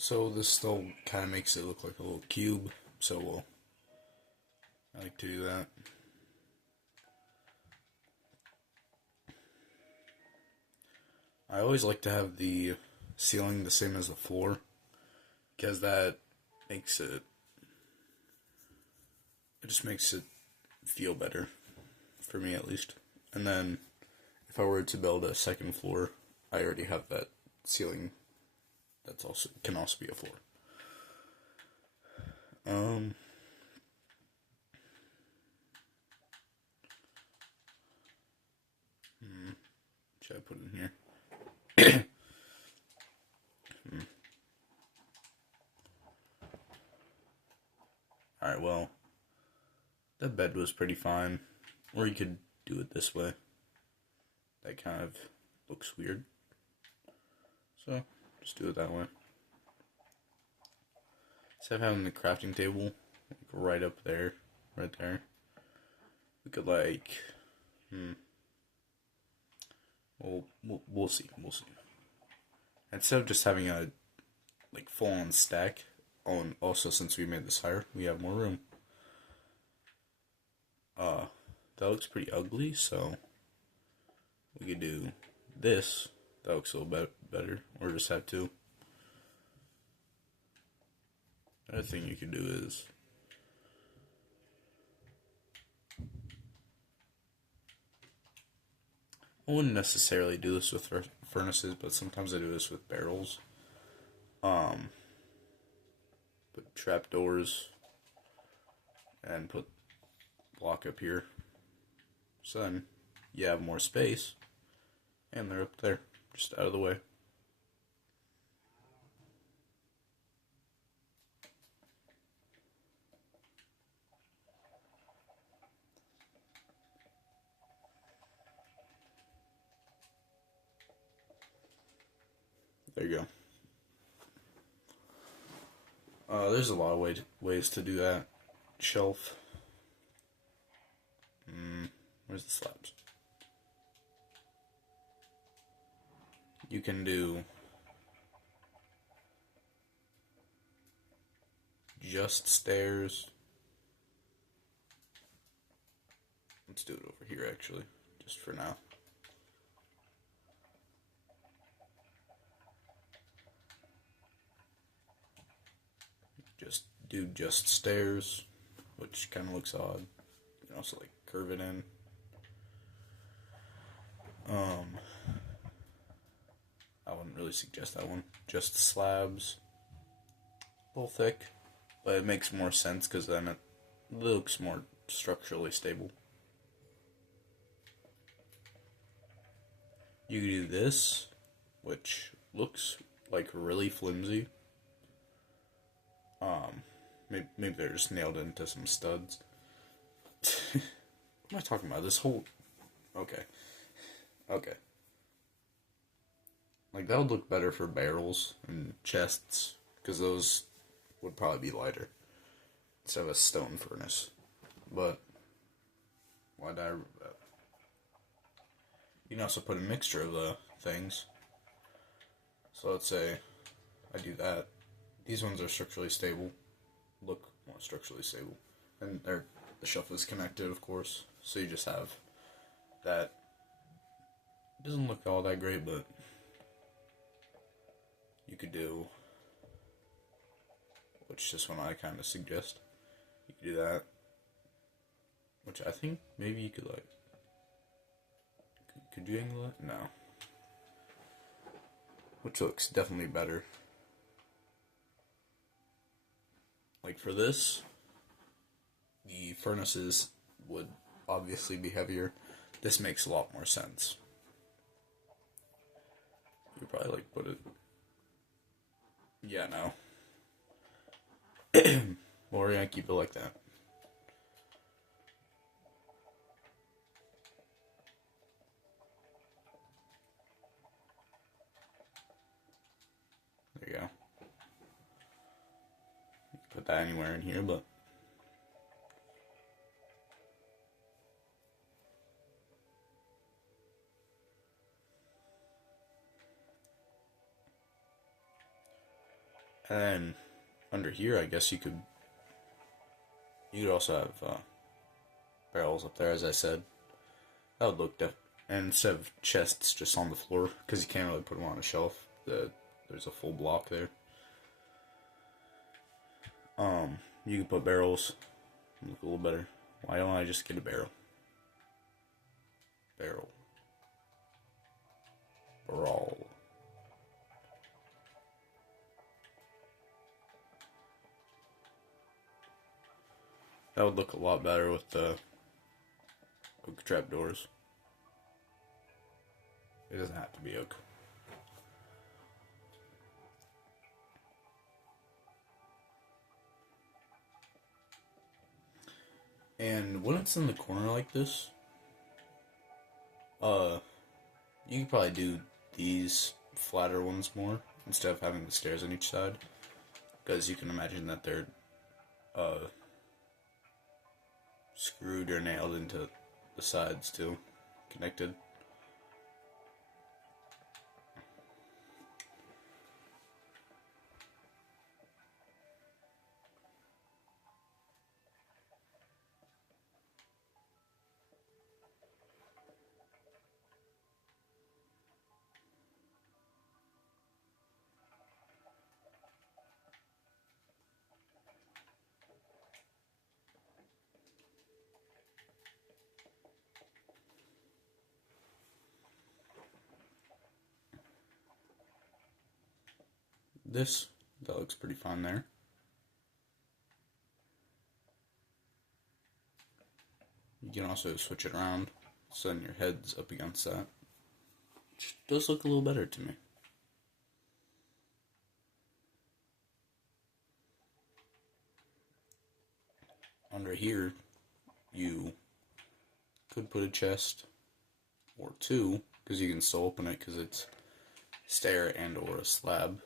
So this still kind of makes it look like a little cube, so I like to do that. I always like to have the ceiling the same as the floor, because that makes it just makes it feel better, for me at least. And then, if I were to build a second floor, I already have that ceiling that's also can also be a floor. Um, should I put it in here? Alright, well, that bed was pretty fine. Or you could do it this way. That kind of looks weird. So, just do it that way. Instead of having the crafting table like right up there, right there, we could we'll see. Instead of just having a like full on stack, also since we made this higher, we have more room. That looks pretty ugly, so we could do this. That looks a little bit better, or just have two. Another thing you could do is I wouldn't necessarily do this with furnaces, but sometimes I do this with barrels. Put trapdoors and put block up here. So then you have more space, and they're up there, just out of the way. There you go. There's a lot of ways to do that. Shelf. Where's the slabs? You can do just stairs. Let's do it over here actually, just for now. Just stairs, which kind of looks odd. You can also like curve it in. I wouldn't really suggest that one. Just slabs, a little thick, but it makes more sense because then it looks more structurally stable. You could do this, which looks like really flimsy. Maybe they're just nailed into some studs. What am I talking about? This whole... Okay. Like, that would look better for barrels and chests, because those would probably be lighter instead of a stone furnace. But, why did I... You can also put a mixture of the things. So let's say I do that. These ones are structurally stable. Look more structurally stable. And the shelf is connected, of course. So you just have that. It doesn't look all that great, but you could do, which is one I kind of suggest. You could do that. Which I think maybe you could like. Could you angle it? No. Which looks definitely better. Like for this, the furnaces would obviously be heavier. This makes a lot more sense. You could probably like put it. Yeah, no. Well, we're gonna keep it like that. There you go. You can put that anywhere in here, but And then under here, I guess you could also have barrels up there, as I said. That would look and instead of chests just on the floor, because you can't really put them on a shelf. There's a full block there. You can put barrels. Look a little better. Why don't I just get a barrel? Barrel. Brawl. That would look a lot better with the oak trapdoors. It doesn't have to be oak. And when it's in the corner like this, you could probably do these flatter ones more instead of having the stairs on each side, because you can imagine that they're screwed or nailed into the sides too, connected. That looks pretty fine there. You can also switch it around so then your head's up against that. Which does look a little better to me. Under here, you could put a chest or two, because you can still open it because it's stair and or a slab.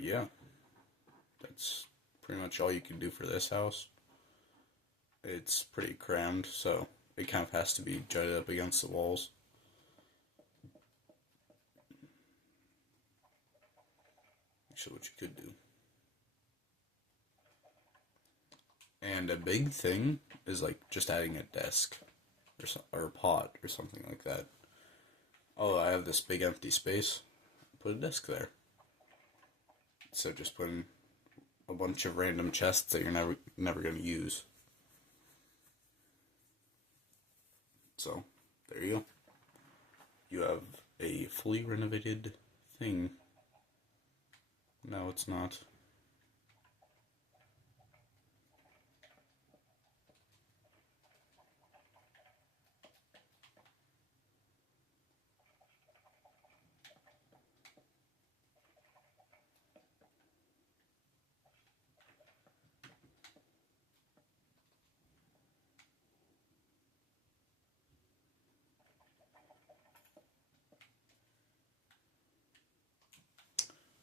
Yeah. That's pretty much all you can do for this house. It's pretty crammed, so it kind of has to be jutted up against the walls. Actually, what you could do. And a big thing is like just adding a desk or a pot or something like that. Oh, I have this big empty space. Put a desk there. So just putting a bunch of random chests that you're never going to use. So, there you go. You have a fully renovated thing. No, it's not.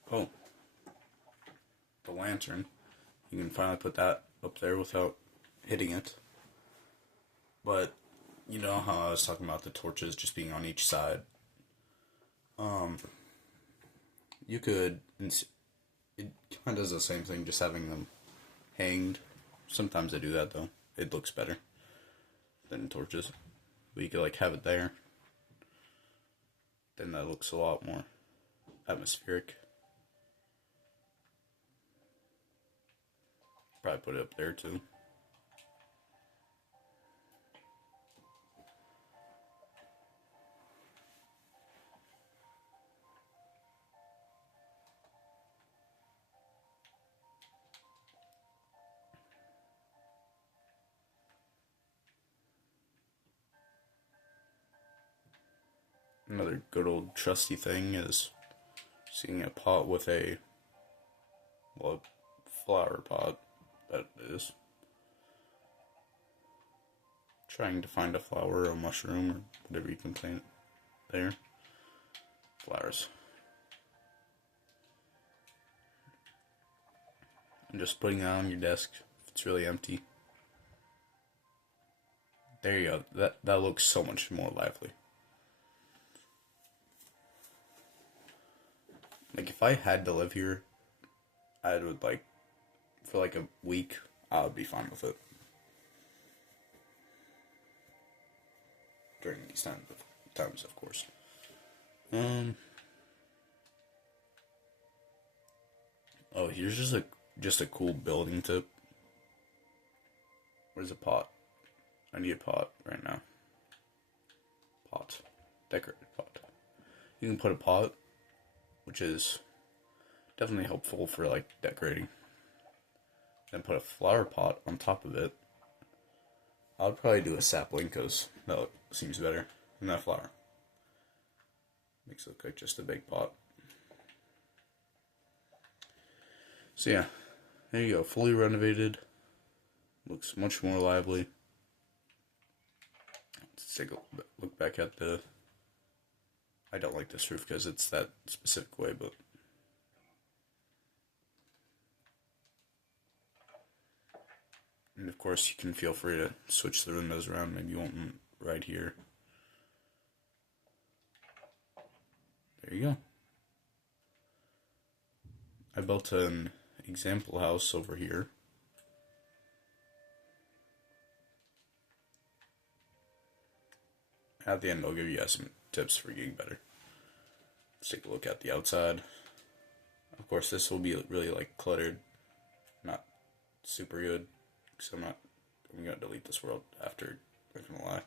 Oh, the lantern. You can finally put that up there without hitting it. But, you know how I was talking about the torches just being on each side? You could, it kind of does the same thing, just having them hanged. Sometimes I do that though. It looks better than torches. But you could like have it there. Then that looks a lot more atmospheric. Probably put it up there too. Another good old trusty thing is seeing a pot with a flower pot, that is. Trying to find a flower or a mushroom or whatever you can plant there. Flowers. And just putting that on your desk It's really empty. There you go. That looks so much more lively. Like, if I had to live here, I would, like, for like a week, I would be fine with it. During these times, of course. Oh, here's just a cool building tip. Where's a pot? I need a pot right now. Pot. Decorated pot. You can put a pot, which is definitely helpful for, like, decorating. Then put a flower pot on top of it. I would probably do a sapling, because that seems better than that flower. Makes it look like just a big pot. So yeah, there you go. Fully renovated. Looks much more lively. Let's take a look back at the... I don't like this roof because it's that specific way, but... And of course, you can feel free to switch the windows around. Maybe you want them right here. There you go. I built an example house over here. At the end, I'll give you guys some tips for getting better. Let's take a look at the outside. Of course, this will be really, like, cluttered. Not super good. Because I'm going to delete this world after, I'm not gonna lie.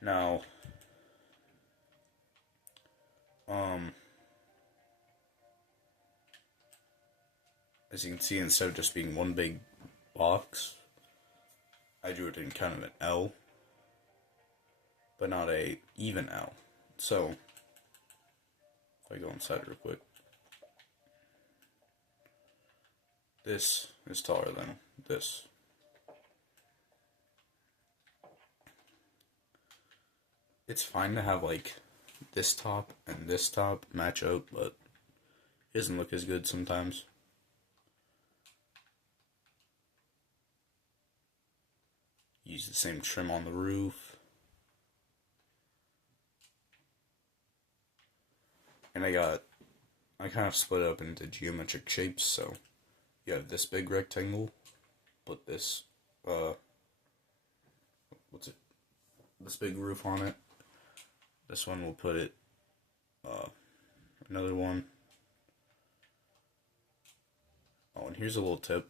Now, as you can see, instead of just being one big box, I drew it in kind of an L, but not a even L. So, if I go inside real quick, this is taller than this. It's fine to have, like, this top and this top match up, but it doesn't look as good sometimes. Use the same trim on the roof. And I kind of split it up into geometric shapes, so you have this big rectangle, put this, this big roof on it. This one will put it, another one. Oh, and here's a little tip.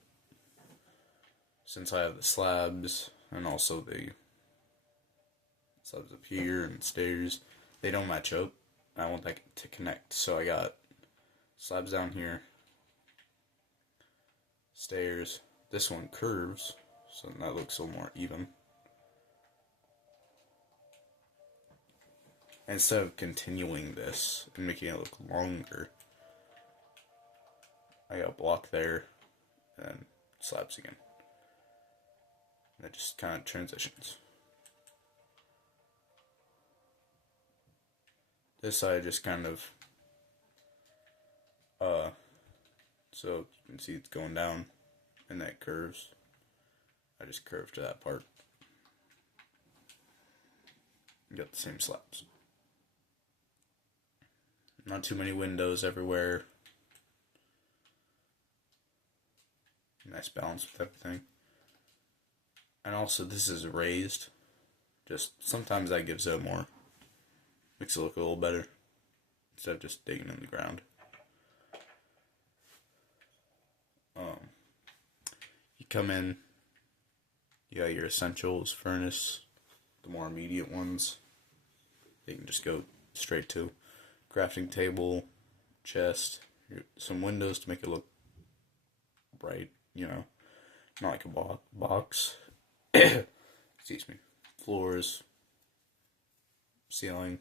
Since I have the slabs, and also the slabs up here and stairs, they don't match up. I want that to connect, so I got slabs down here, stairs. This one curves, so that looks a little more even. Instead of continuing this and making it look longer, I got a block there and slabs again. And it just kind of transitions. This side just kind of, so you can see it's going down and that curves. I just curved to that part. You got the same slabs. Not too many windows everywhere. Nice balance with everything. And also, this is raised. Just sometimes that gives it more, makes it look a little better instead of just digging in the ground. You come in, you got your essentials, furnace, the more immediate ones. You can just go straight to crafting table, chest, some windows to make it look bright, you know, not like a box. Excuse me. Floors, ceiling,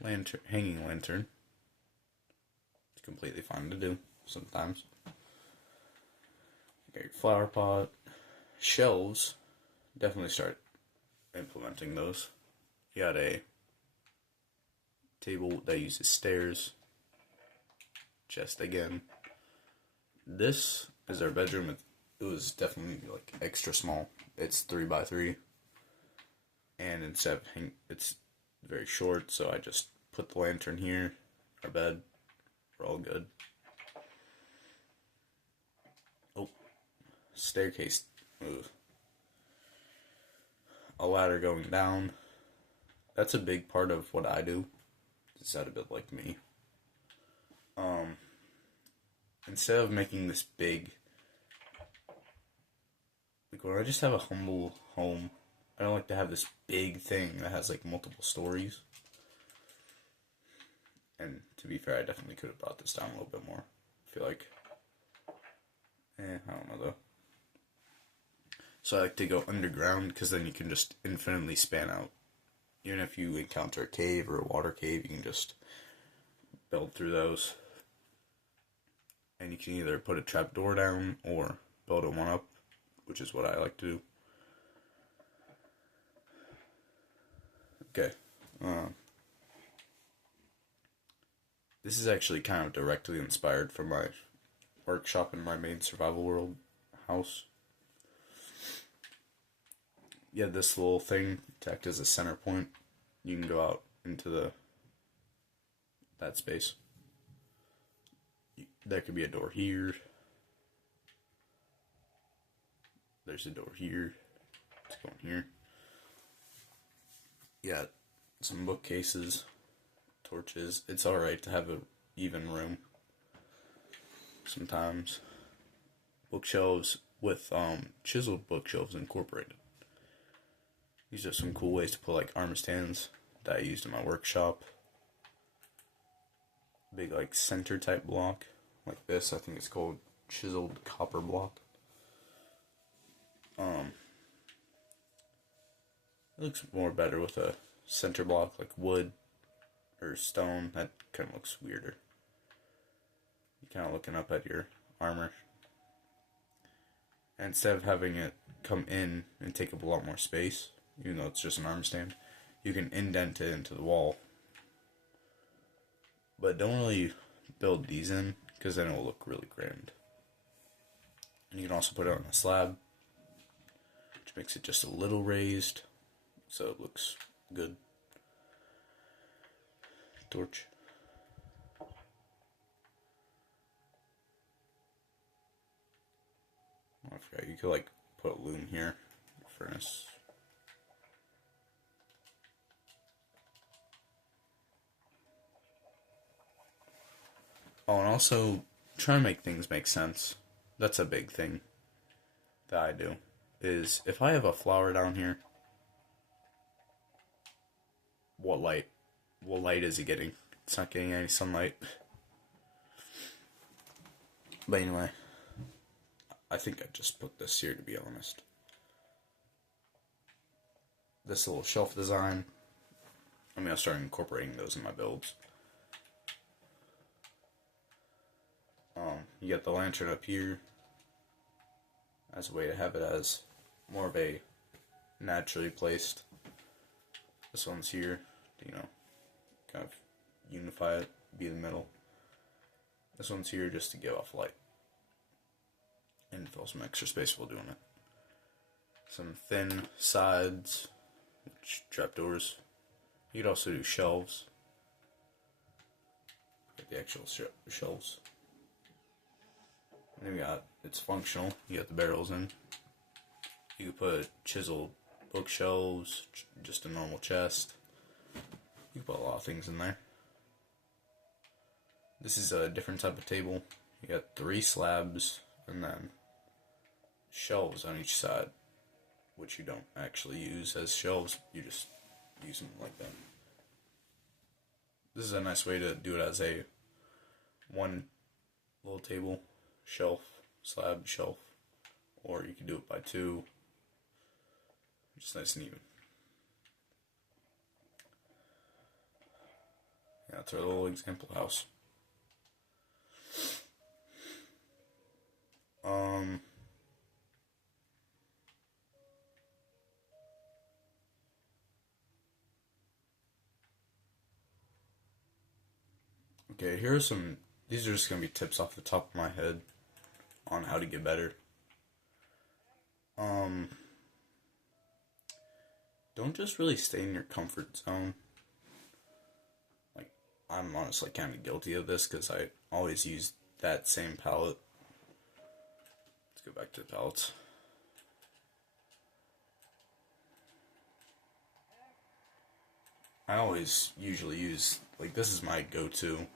lantern, hanging lantern. It's completely fine to do sometimes. You got your flower pot, shelves. Definitely start implementing those. You got a table that uses stairs. chest again. This is our bedroom. It was definitely like extra small. It's 3x3, and instead of it's very short, so I just put the lantern here. Our bed, we're all good. Oh, staircase. Ugh. A ladder going down. That's a big part of what I do. Is that a bit like me? Instead of making this big, like when I just have a humble home, I don't like to have this big thing that has like multiple stories. And to be fair, I definitely could have brought this down a little bit more. I feel like, I don't know though. So I like to go underground because then you can just infinitely span out. Even if you encounter a cave or a water cave, you can just build through those. And you can either put a trapdoor down or build a one up, which is what I like to do. Okay. This is actually kind of directly inspired from my workshop in my main survival world house. Yeah, this little thing to act as a center point. You can go out into that space. There could be a door here. There's a door here. Let's go in here. Yeah, some bookcases, torches. It's alright to have an even room. Sometimes. Bookshelves with chiseled bookshelves incorporated. These are some cool ways to put like arm stands that I used in my workshop. Big like center type block like this. I think it's called chiseled copper block. It looks more better with a center block like wood or stone. That kind of looks weirder. You're kind of looking up at your armor. And instead of having it come in and take up a lot more space, even though it's just an arm stand, you can indent it into the wall. But don't really build these in, because then it will look really grand. And you can also put it on a slab, which makes it just a little raised, so it looks good. Torch. Oh, I forgot, you could like put a loom here, furnace. Oh, and also try to make things make sense. That's a big thing that I do. Is if I have a flower down here, what light is it getting? It's not getting any sunlight. But anyway, I think I just put this here, to be honest. This little shelf design, I'll start incorporating those in my builds. You get the lantern up here as a way to have it as more of a naturally placed. This one's here to, kind of unify it, be in the middle. This one's here just to give off light and fill some extra space while doing it. Some thin sides, trapdoors. You could also do shelves. Get the actual shelves. And then we got, it's functional. You got the barrels in. You could put chiseled bookshelves, just a normal chest. You can put a lot of things in there. This is a different type of table. You got 3 slabs and then shelves on each side, which you don't actually use as shelves. You just use them like that. This is a nice way to do it as a one little table, shelf, slab, shelf, or you can do it by 2. Just nice and even. Yeah, that's our little example house. Okay, here are some these are just going to be tips off the top of my head on how to get better. Don't just really stay in your comfort zone. Like, I'm honestly kind of guilty of this because I always use that same palette. Let's go back to the palettes. I always usually use, like, this is my go-to.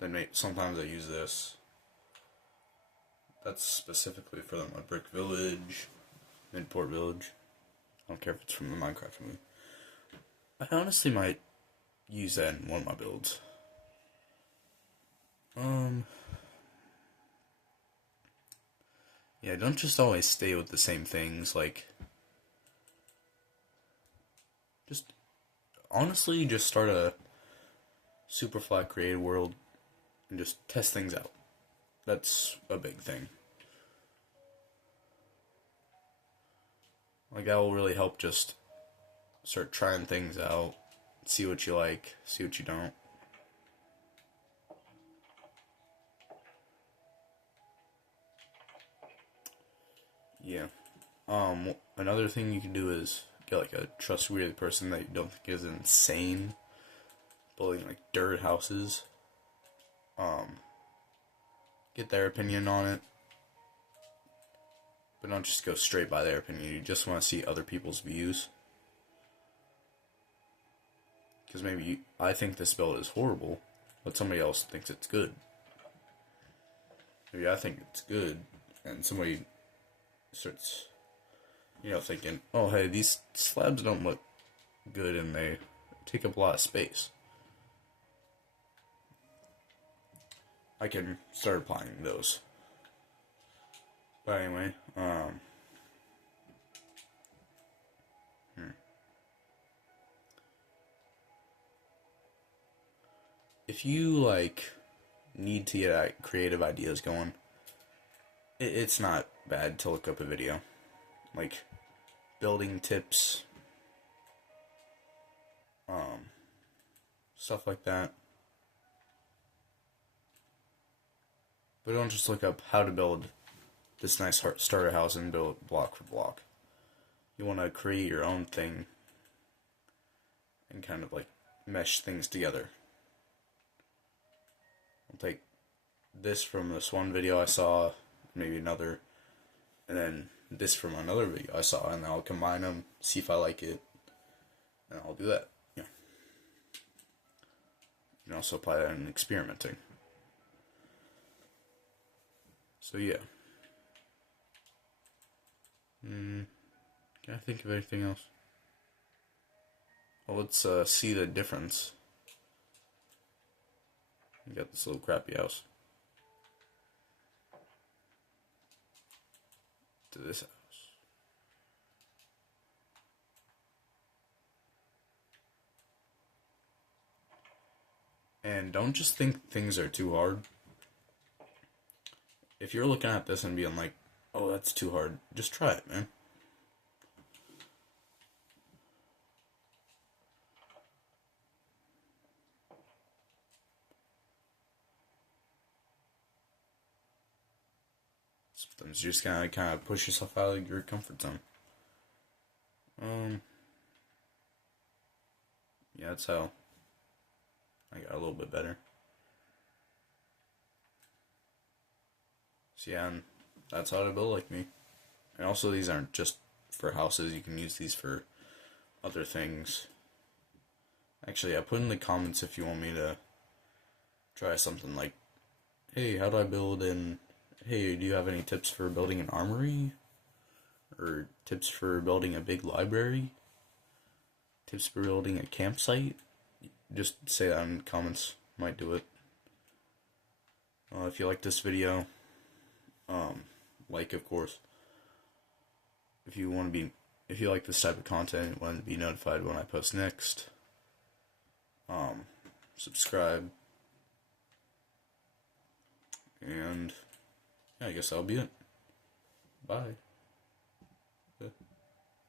Then sometimes I use this. That's specifically for the Mud Brick Village, Midport Village. I don't care if it's from the Minecraft movie. I honestly might use that in one of my builds. Yeah, don't just always stay with the same things, like, just, honestly, just start a super flat creative world and just test things out. That's a big thing. Like, that will really help just start trying things out, see what you like, see what you don't. Yeah. Another thing you can do is get like a trustworthy person that you don't think is insane building like dirt houses. Get their opinion on it. But don't just go straight by their opinion. You just want to see other people's views. Because maybe I think this build is horrible, but somebody else thinks it's good. Maybe I think it's good, and somebody starts, thinking, oh, hey, these slabs don't look good and they take up a lot of space. I can start applying those. But anyway, if you, need to get creative ideas going, it's not bad to look up a video. Like, building tips, stuff like that. But don't just look up how to build this nice starter house and build it block for block. You want to create your own thing and kind of mesh things together. I'll take this from this one video I saw, maybe another, and then this from another video I saw, and I'll combine them, see if I like it, and I'll do that. Yeah. You can also apply that in experimenting. So yeah. Can I think of anything else? Well, let's see the difference. You got this little crappy house to this house. And don't just think things are too hard. If you're looking at this and being like, oh, that's too hard, just try it, man. Sometimes you just gotta kind of push yourself out of your comfort zone. Yeah, that's how I got a little bit better. So yeah, and that's how to build like me. And also, these aren't just for houses. You can use these for other things. Actually, put in the comments if you want me to try something like, hey, how do I build in... Hey, do you have any tips for building an armory? Or tips for building a big library? Tips for building a campsite? Just say that in the comments. Might do it. If you like this video, of course. If you like this type of content and want to be notified when I post next, subscribe. And yeah, I guess that'll be it. Bye.